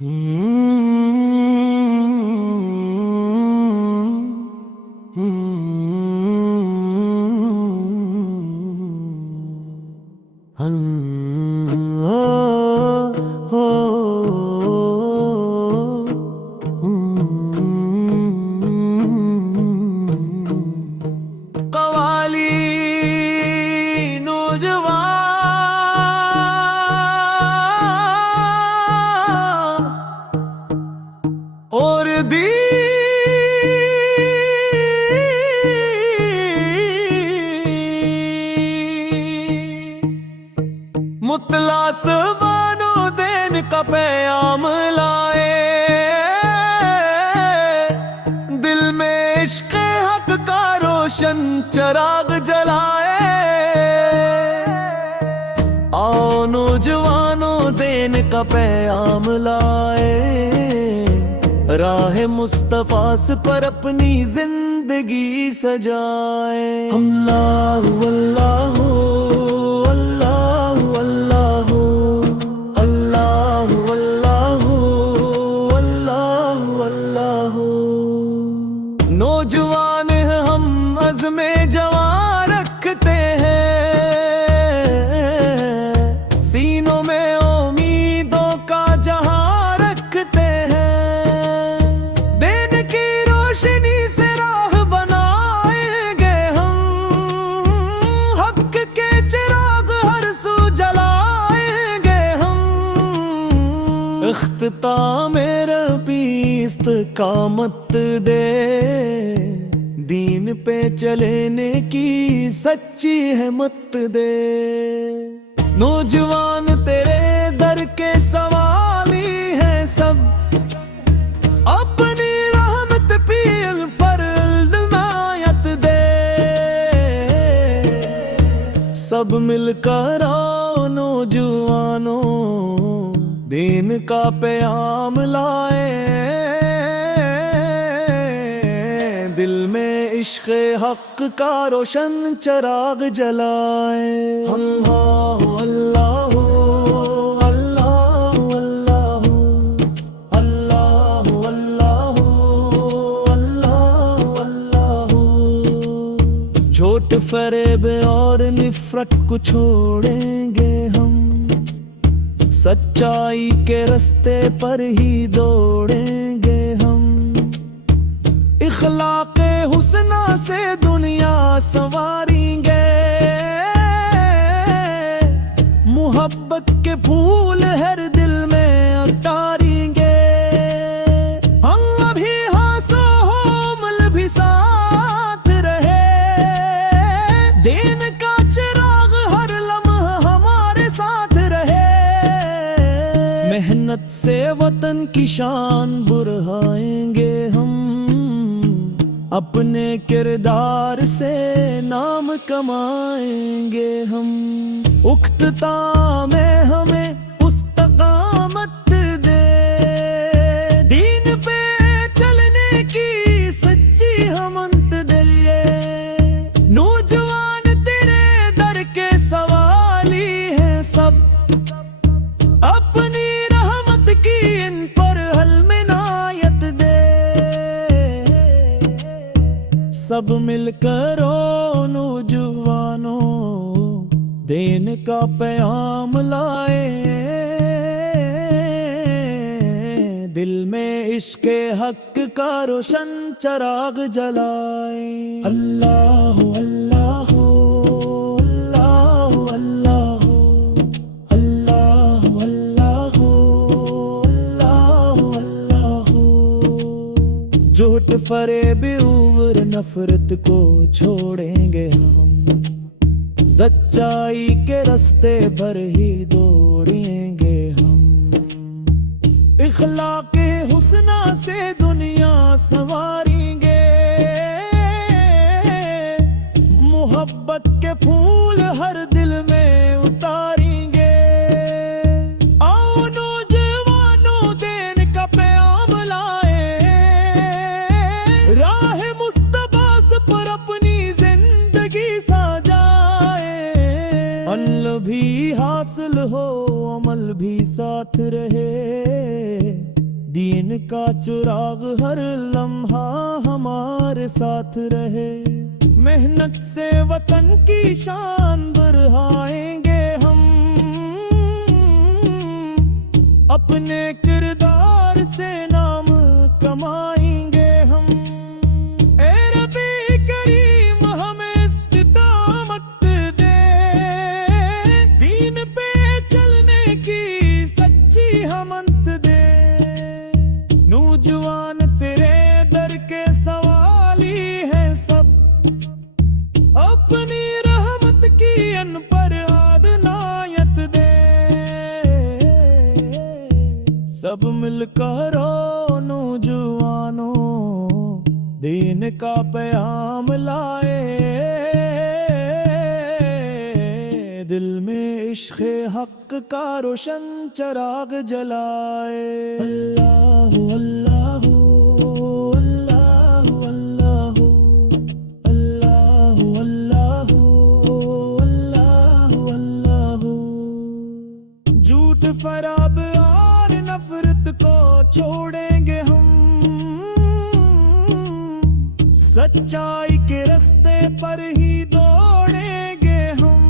कवाली नौजवान और दी मुतला सवानो देन का पैगाम लाए, दिल में इश्क़ हक का रोशन चराग जलाए। आओ नौजवानों देन का पैगाम लाए, राह मुस्तफा से पर अपनी जिंदगी सजाए। अल्लाह अल्लाह नौजवान हम अज़्मे जवां रखते हैं, सीनों में उम्मीदों का जहां रखते हैं। दिन की रोशनी से राह बनाएंगे हम, हक के चिराग हर सू जलाएंगे हम। इख्तिताम रबी इस्तकामत दे, दीन पे चलने की सच्ची हिम्मत दे। नौजवान तेरे दर के सवाली हैं सब, अपनी रहमत पील पर इनायत दे। सब मिलकर आओ नौजवानों, दीन का पैगाम लाए, दिल में इश्क़ हक का रोशन चराग जलाए। अल्लाह अल्लाह अल्लाह अल्लाह अल्लाह अल्लाह अल्लाह। झूठ फरेब और निफरत को छोड़ेंगे हम, सच्चाई के रास्ते पर ही दौड़ेंगे हम। इखलाक़े हुस्ना से दुनिया संवारेंगे, मोहब्बत के फूल हर दिल में उतारेंगे। हम अभी हासो हो मल भी साथ रहे, दिन का चिराग हर लम्हा हमारे साथ रहे। मेहनत से वतन की शान बढ़ाएंगे हम, अपने किरदार से नाम कमाएंगे हम। उख्तता में हमें इस्तकामत दे, दीन पे चलने की सच्ची हिम्मत दे। नौजवान तेरे दर के सवाली हैं सब, अपनी रहमत की इन पर हल मिनायत दे। सब मिलकर ओ नौजवानों, दीन का पैगाम लाए, दिल में इश्क़ हक का रोशन चराग जलाए। अल्लाह अल्लाह अल्लाह अल्लाह अल्लाह अल्लाह अल्लाह। झूठ फरेब और नफरत को छोड़ेंगे हम, सच्चाई के रास्ते पर ही दौड़ेंगे हम। इखलाक़े हुस्ना से दुनिया संवारेंगे, मोहब्बत के फूल हर दिल में उतारेंगे। आओ नौजवानों देन का पैगाम लाए, राह मुस्तफा से पर अपनी जिंदगी सजाए। अल्लाह भी हासिल हो, अमल भी साथ रहे। दीन का चिराग हर लम्हा हमारे साथ रहे। मेहनत से वतन की शान बढ़ाएंगे हम, अपने किरदार से नाम कमाएंगे हम। ए रबी करीम हमें इस्तिकामत दे, दीन पे चलने की सच्ची हमत दे। नौजवान तेरे दर के सवाली है सब, अपनी रहमत की अन पर आदनायत दे। सब मिलकर रो नौजवानों, दीन का प्याम लाए। दिल में इश्क़ हक का रोशन चिराग जलाए। अल्लाह अल्लाह अल्लाह अल्लाह अल्लाह अल्लाह अल्लाह अल्लाह। झूठ फराब और नफरत को छोड़ेंगे हम, सच्चाई के रास्ते पर ही दौड़ेंगे हम।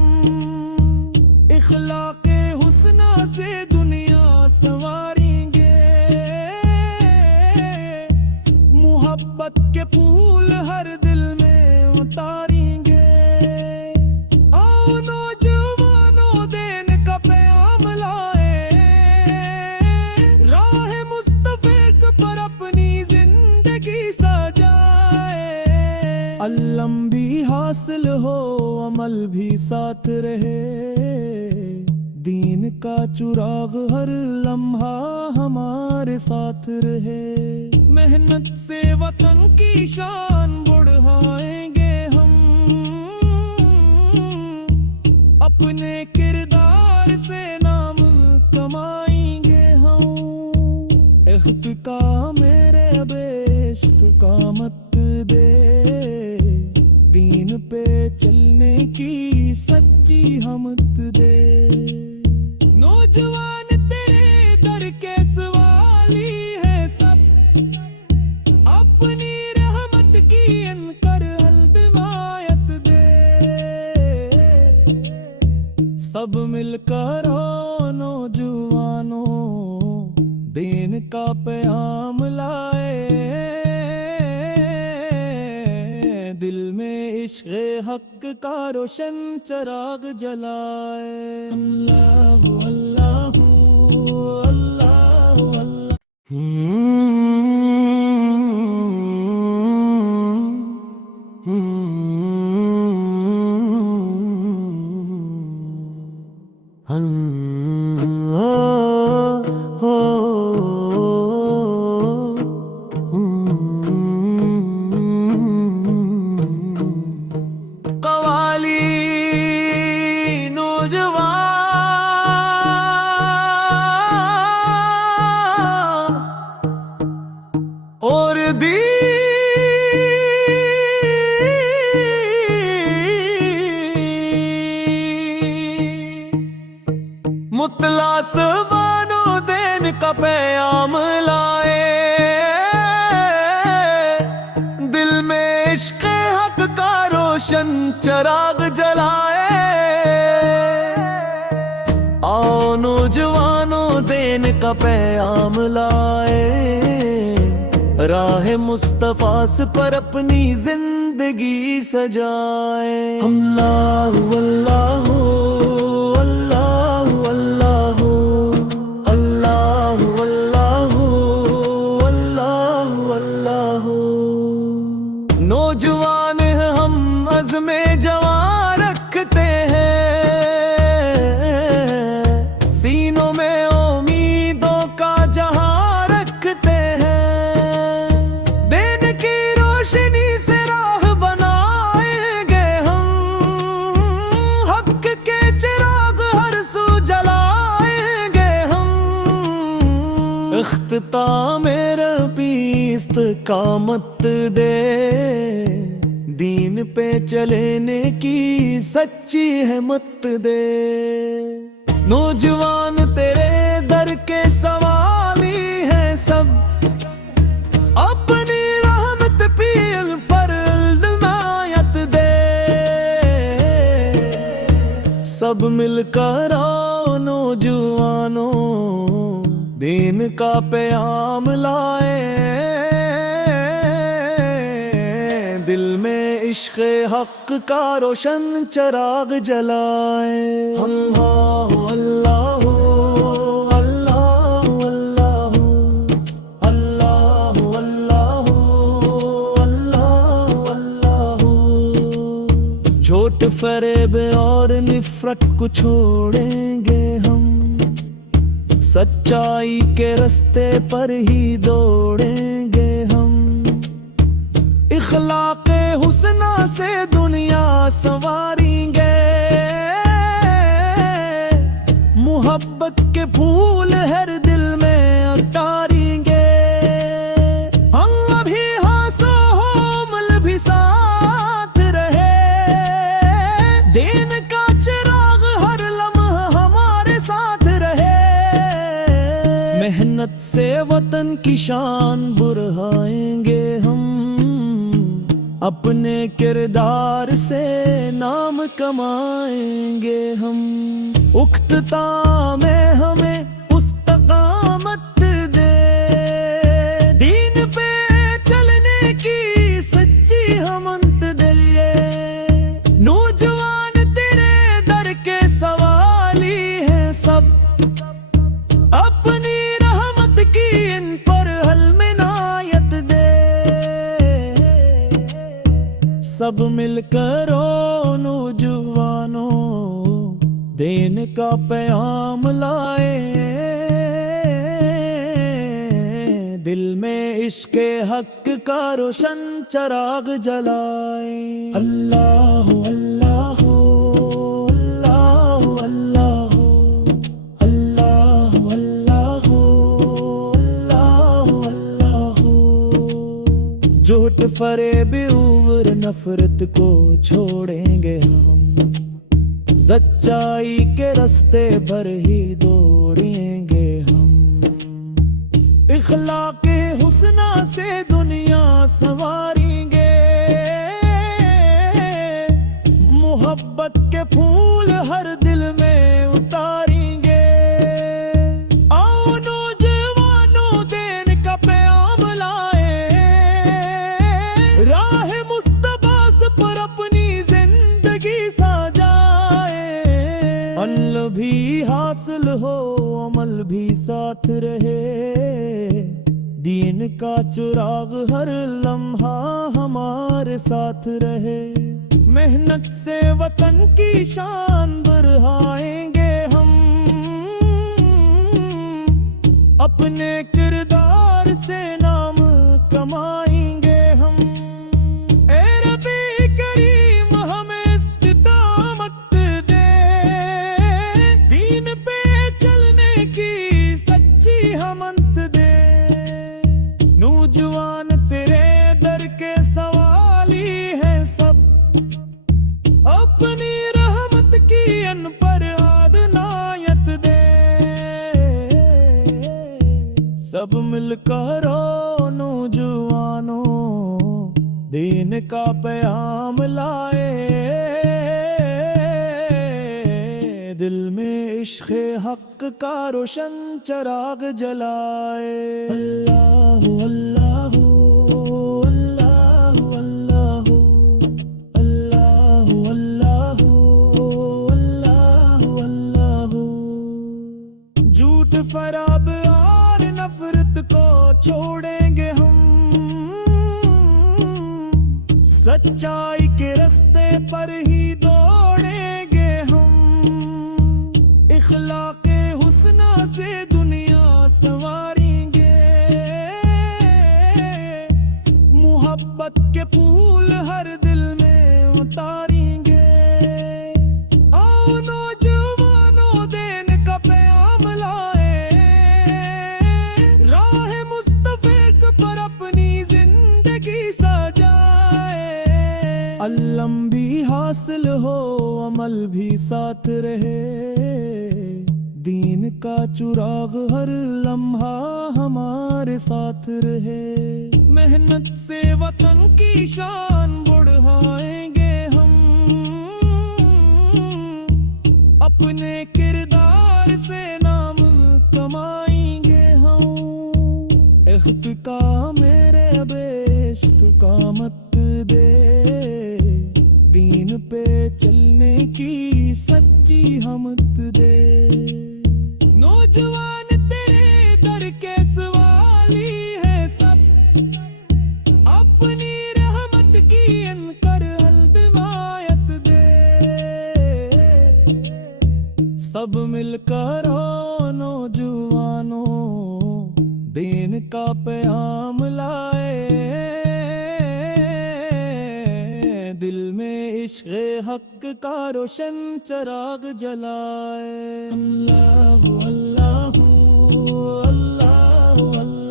इखलाक़े हुस्ना से दुनिया संवारेंगे, मोहब्बत के फूल हर दिल में उतारेंगे। आओ नौजवानों दीन का प्याम लाए, राह मुस्तफ़ा पर अपनी जिंदगी सजाए। अल्लम भी हासिल हो अमल भी साथ रहे, दीन का चिराग हर लम्हा हमारे साथ रहे। मेहनत से वतन की शान बढ़ाएंगे हम, अपने किरदार से नाम कमाएंगे हम। इख्तिका मेरे बेइख्तिकामत दे, दीन पे चलने की सच्ची हमत दे। नौजवान तेरे दर के सवाली है सब, अपनी रहमत की अनकर हिमायत दे। सब मिलकर हो नौजवानों, दीन का प्याम लाए। दिल में इश्क़ हक का रोशन चिराग जलाए। अल्लाह अल्लाह अल्लाह अल्लाह। और दी मुतलास बानो दीन का प्याम लाए। दिल में इश्क़ हक का रोशन चिराग जलाए। आओ नौजवानों दीन का प्याम लाए, राह मुस्तफ़ा पर अपनी जिंदगी सजाए। अल्लाह अल्लाह अल्लाह अल्लाह अल्लाह अल्लाह अल्लाह अल्लाह। नौजवान हम अज़्मे जवान रखते हैं, सीनों में उम्मीदों का जहां रखते हैं। इख्तिताम मेरा इस्तिकामत दे, दीन पे चलने की सच्ची हिम्मत दे। नौजवान तेरे दर के सवाली है सब, सब मिलकर आओ नौजवानों, दीन का प्याम लाए, दिल में इश्क़ हक़ का रोशन चराग जलाए। अल्लाह अल्लाह अल्लाह अल्लाह अल्लाह अल्लाह अल्लाह। झूठ फरेब और निफरत को छोड़ेंगे हम, सच्चाई के रास्ते पर ही दौड़ेंगे हम। इखलाक़े हुस्ना से दुनिया संवारेंगे, मोहब्बत के फूल हर दिल में उतारेंगे। हम अभी हंसो हो मल भी साथ रहे, दीन का चिराग हर लम्हा हमारे साथ रहे। मेहनत से वतन की शान बढ़ाएंगे हम, अपने किरदार से नाम कमाएंगे हम। उख्तता में हमें इस्तकामत दे, दीन पे चलने की सच्ची हमत दिलिए। नौजवान तेरे दर के सवाली हैं सब, अपनी रहमत की इन पर हल मिनायत दे। सब मिलकर ओ नौजवानों, दीन का प्याम लाए, दिल में इश्क़ हक़ का रोशन चराग जलाए। अल्लाह अल्लाह अल्लाह अल्लाह अल्लाह अल्लाह अल्लाह अल्लाह। झूठ फरेब और नफरत को छोड़ेंगे हम, सच्चाई के रास्ते पर ही दौड़ेंगे हम। इखलाक़े हुस्ना से दुनिया संवारेंगे, मोहब्बत के फूल हर दिल में उतारेंगे। आओ नौजवानों, दीन का प्याम लाए, राह मुस्तफा पर अपनी जिंदगी सजाए। अल्लाह भी हासिल हो, अमल भी साथ रहे, दीन का चिराग हर लम्हा हमारे साथ रहे। मेहनत से वतन की शान बढ़ाएंगे हम, अपने किरदार से नाम कमाएंगे हम। ए रब्बी करीम हमें इस्तिकामत दे, दीन पे चलने की सच्ची हमत दे। नौजवान तेरे दर के सवाली हैं सब, अपनी रहमत की अन पर आदनायत दे। सब मिलकर ओ नौजवानों, दीन का प्याम लाए, दिल में इश्क़ हक़ का रोशन चराग जलाए। अल्लाह अल्लाह अल्लाह अल्लाह अल्लाह अल्लाह अल्लाह अल्लाह। झूठ फरेब और नफरत को छोड़ेंगे हम, सच्चाई के रास्ते पर ही दौड़ेंगे हम। इखलाक़े हुस्ना से दुनिया संवारेंगे, मोहब्बत के फूल हर दिल में उतारेंगे। आओ नौजवानों, दीन का प्याम लाए, राह मुस्तफ़ा पर अपनी जिंदगी सजाए। अल्लम भी हासिल हो, अमल भी साथ रहे, दीन का चिराग हर लम्हा हमारे साथ रहे। मेहनत से वतन की शान बढ़ाएंगे हम, अपने किरदार से नाम कमाएंगे हम। इख्तिका मेरे अबेश्त का मत दे, दीन पे चलने की सच्ची हमत दे। नौजवान तेरे दर के सवाली है सब, अपनी रहमत की अनकर हल्मायत दे। सब मिलकर हो नौजवानों, दीन का प्याम लाए, दिल में इश्क़े हक का रोशन चराग जलाए। अल्लाह अल्लाह अल्लाह अल्लाह।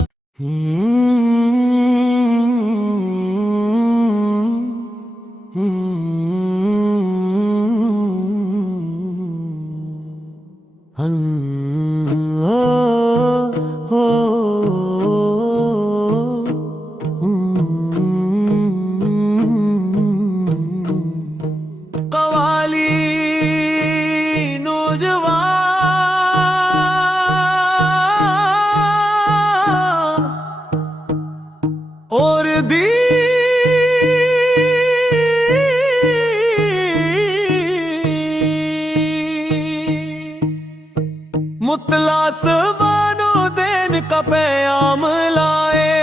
और दी मुतलास मानो देन का प्याम लाए,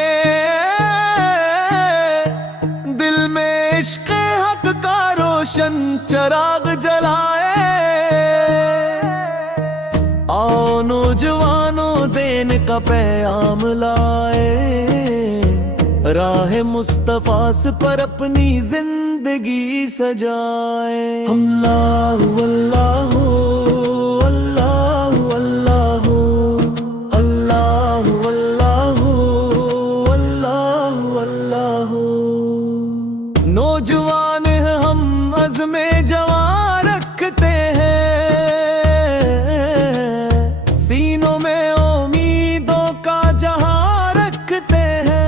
दिल में इश्क़ हक का रोशन चराग जलाए। आओ नौजवानों देन का प्याम लाए, राह मुस्तफा पर अपनी जिंदगी सजाए। अल्लाह अल्लाह अल्लाह अल्लाह अल्लाह अल्लाह अल्लाह अल्लाह। नौजवान हम अज़्मे जवान रखते हैं, सीनों में उम्मीदों का जहां रखते हैं।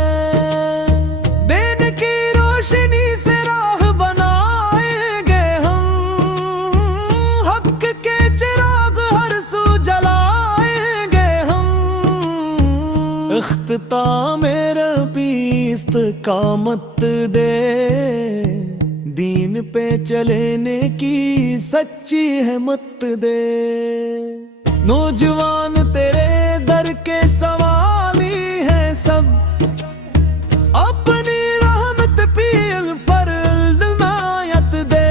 इख्तिताम मेरा बीस्त का मत दे, दीन पे चलने की सच्ची है मत दे। नौजवान तेरे दर के सवाली है सब, अपनी रहमत पील पर इनायत दे।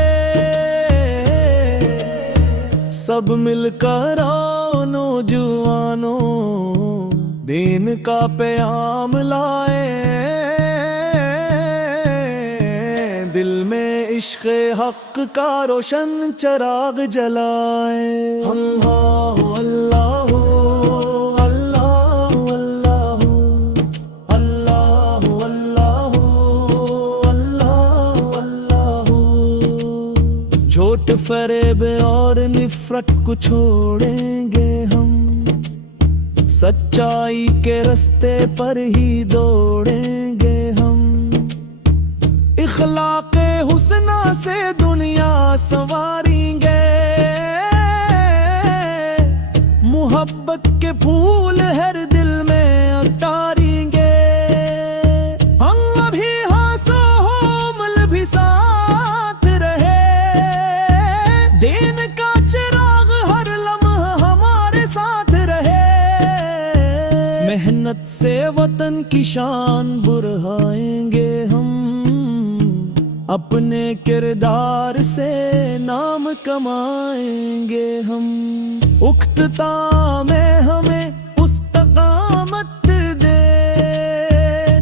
सब मिलकर आओ नौजवानों, दीन का प्याम लाए, दिल में इश्क़े हक का रोशन चराग जलाए। अल्लाह अल्लाह अल्लाह अल्लाह अल्लाह अल्लाह अल्लाह अल्लाह। झूठ फरेब और निफरत को छोड़ेंगे हम, सच्चाई के रास्ते पर ही दौड़ेंगे हम। इखलाक़े हुस्ना से दुनिया संवारेंगे, मोहब्बत के फूल हर दिल में उतारेंगे। हम अभी हासो होमल भी साथ रहे, दिन का चिराग हर लम्हा हमारे साथ रहे। मेहनत से वतन की शान बढ़ाएंगे हम, अपने किरदार से नाम कमाएंगे हम। उख्तिता में हमें इस्तकामत दे,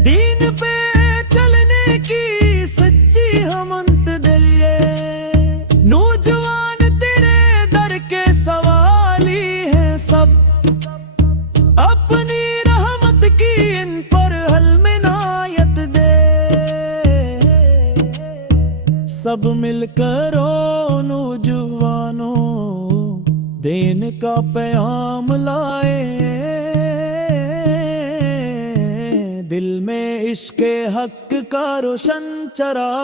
दीन पे चलने की सच्ची हमत दिलिए। नौजवान तेरे दर के सवाली हैं सब, अपनी रहमत की इन पर हल्मिनायत दे। सब मिलकर ओ नौजवानों, दीन का प्याम लाए, दिल में इश्क़े हक का रोशन चराग